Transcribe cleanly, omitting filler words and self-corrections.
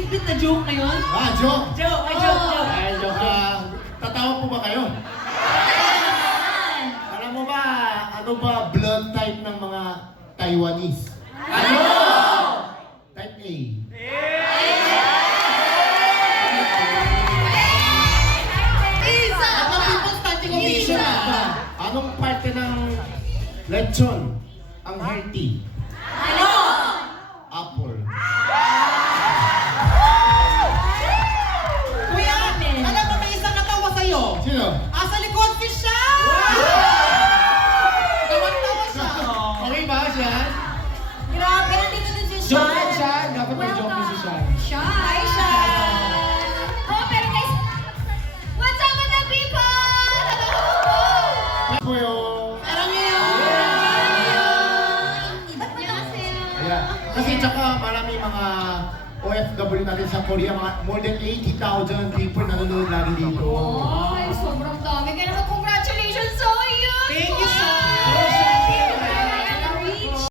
bitbit na joke ngayon? Joke! Joke! Ay, joke, joke. Ay, joke lang. Tatawa po ba kayo? Alam mo ba, ano ba blood type ng mga Taiwanese? Ano? Type A. Isa! Ano people starting ovation? Anong parte ng lechon ang healthy? Ano? Apple. Kuya, alam mo may isang natawa sa'yo. Sino? Sa likod si siya! Tawan-tawa siya. Okay ba siya? Grabe, nandito din si Sean. Joke lang siya. Dapat may joke din si Sean. Sean! Hi, Sean! Oh, pero guys, what's up with the people? Hello po! Kuyo. Alam niyo yun. Ayan. Kasi tsaka marami mga OFW natin sa Korea, mga more than 80,000 people nanonood lagi dito.